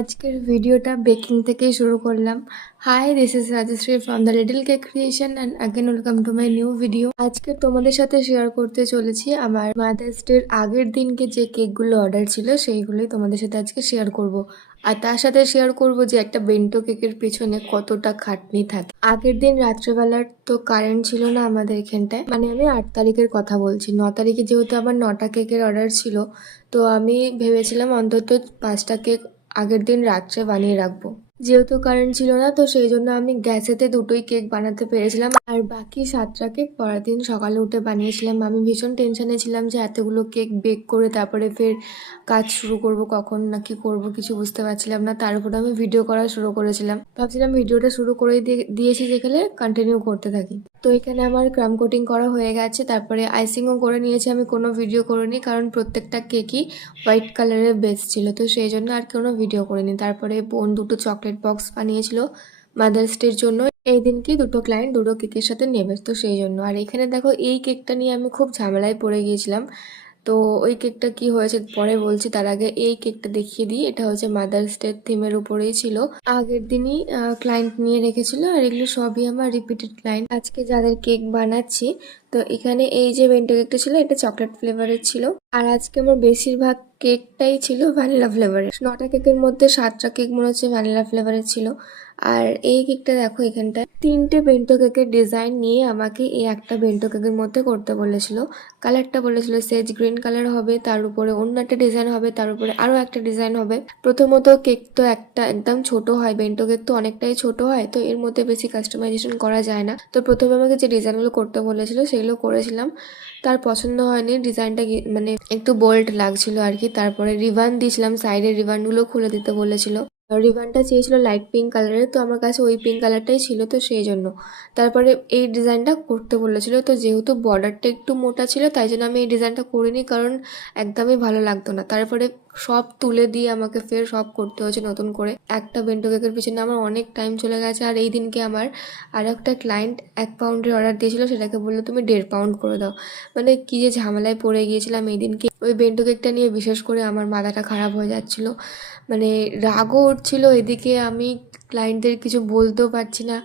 আজকের ভিডিওটা বেকিং থেকেই শুরু করলাম। Hi, this is Rajshree from the little cake creation and again welcome to my new video. আজকে তোমাদের সাথে শেয়ার করতে চলেছি আমার মাদার্স ডের আগের দিনকে যে কেকগুলো অর্ডার ছিল সেইগুলোই তোমাদের সাথে আজকে শেয়ার করব। আর তার সাথে শেয়ার করব যে একটা বেন্টো কেকের পিছনে কতটা খাটনি থাকে। আগের দিন রাত্রেবেলার তো কারেন্ট ছিল না আমাদের এখানটায়, মানে আমি 8 তারিখের কথা বলছি। 9 তারিখে যেহেতু আমার 9টা কেকের অর্ডার ছিল, তো আমি ভেবেছিলাম অন্তত 5টা কেক আগের দিন রাত্রে বানিয়ে রাখবো। যেহেতু কারেন্ট ছিল না, তো সেই জন্য আমি গ্যাসেতে দুটোই কেক বানাতে পেরেছিলাম, আর বাকি 7টা কেক পরের দিন সকালে উঠে বানিয়েছিলাম। আমি ভীষণ টেনশনে ছিলাম যে এতগুলো কেক বেক করে তারপরে ফের কাজ শুরু করব, কখন না কি করবো কিছু বুঝতে পারছিলাম না। তার উপরে আমি ভিডিও করা শুরু করেছিলাম, ভাবছিলাম ভিডিওটা শুরু করে দিয়েছি যেখানে কন্টিনিউ করতে থাকি। তো এখানে আমার ক্রাম কোটিং করা হয়ে গেছে, তারপরে আইসিংও করে নিয়েছি। আমি কোনো ভিডিও করিনি কারণ প্রত্যেকটা কেকই হোয়াইট কালারের বেস ছিল, তো সেই জন্য আর কোনো ভিডিও করিনি। তারপরে বোন দুটো চকলেট বক্স বানিয়েছিল মাদার্স ডের জন্য। এই দিনকে দুটো ক্লায়েন্ট দুটো কেকের সাথে নেবে, তো সেই জন্য। আর এখানে দেখো, এই কেকটা নিয়ে আমি খুব ঝামেলায় পড়ে গিয়েছিলাম। তো ওই কেকটা কি হয়েছে পরে বলছি, তার আগে এই কেকটা দেখিয়ে দিই। এটা হচ্ছে মাদার্স ডে থিমের উপরেই ছিল। আগের দিনই ক্লায়েন্ট নিয়ে রেখেছিল, আর এগুলো সবই আমার রিপিটেড ক্লায়েন্ট আজকে যাদের কেক বানাচ্ছি। তো এখানে এই যে বেন্টো কেকটা ছিল, এটা চকলেট ফ্লেভারের ছিল। আর আজকে আমার বেশিরভাগ কেকটাই ছিল ভ্যানিলা ফ্লেভারের। 9টা কেকের মধ্যে 7টা কেক মনে হচ্ছে ভ্যানিলা ফ্লেভারের ছিল। আর এই কেকটা দেখো, এখানটায় 3টে বেন্টো কেকের ডিজাইন নিয়ে আমাকে এই একটা বেন্টো কেকের মধ্যে করতে বলেছিল। কালারটা বলেছিল সেজ গ্রিন কালার হবে, তার উপরে অন্য একটা ডিজাইন হবে, তার উপরে আরো একটা ডিজাইন হবে। প্রথমত কেক তো একটা একদম ছোট হয়, বেন্টো কেক তো অনেকটাই ছোট হয়, তো এর মধ্যে বেশি কাস্টমাইজেশন করা যায় না। তো প্রথমে আমাকে যে ডিজাইনগুলো করতে বলেছিল সেগুলো করেছিলাম। তার পছন্দ হয়নি ডিজাইনটা, মানে একটু বোল্ড লাগছিল আর কি। তারপরে রিবান দিয়েছিলাম, সাইডের রিবানগুলো খুলে দিতে বলেছিল। রিবানটা চেয়েছিল লাইট পিঙ্ক কালারের, তো আমার কাছে ওই পিঙ্ক কালারটাই ছিল, তো সেই জন্য। তারপরে এই ডিজাইনটা করতে বলেছিল, তো যেহেতু বর্ডারটা একটু মোটা ছিল তাই জন্য আমি এই ডিজাইনটা করিনি, কারণ একদমই ভালো লাগতো না। তারপরে সব তুলে দিয়ে আমাকে ফের সব করতে হয়েছে নতুন করে। একটা বেন্টো কেকের পিছনে আমার অনেক টাইম চলে গেছে। আর এই দিনকে আমার আর একটা ক্লায়েন্ট 1 পাউন্ডের অর্ডার দিয়েছিল, সেটাকে বললো তুমি 1.5 পাউন্ড করে দাও। মানে কি যে ঝামেলায় পড়ে গিয়েছিলাম এই দিনকে। ওই বেন্টো কেকটা নিয়ে বিশেষ করে আমার মাথাটা খারাপ হয়ে যাচ্ছিল, মানে রাগও উঠছিল। এদিকে আমি ক্লায়েন্টদের কিছু বলতেও পারছি না,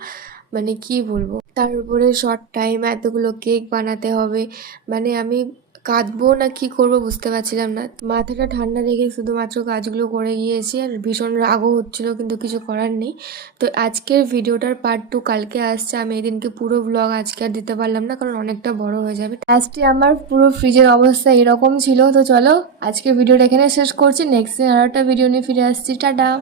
মানে কি বলবো। তার উপরে শর্ট টাইম এতগুলো কেক বানাতে হবে, মানে আমি কাঁদবো না কি করব বুঝতে পারছিলাম না। মাথাটা ঠান্ডা রেখে শুধুমাত্র কাজগুলো করে গিয়েছি, আর ভীষণ রাগও হচ্ছিল, কিন্তু কিছু করার নেই। তো আজকের ভিডিওটার পার্ট 2 কালকে আসছে। আমি এই দিনকে পুরো ব্লগ আজকে আর দিতে পারলাম না, কারণ অনেকটা বড় হয়ে যাবে। লাস্টে আমার পুরো ফ্রিজের অবস্থা এরকম ছিল। তো চলো, আজকের ভিডিওটা এখানে শেষ করছি। নেক্সট দিন আরো একটা ভিডিও নিয়ে ফিরে আসছি। টাটা।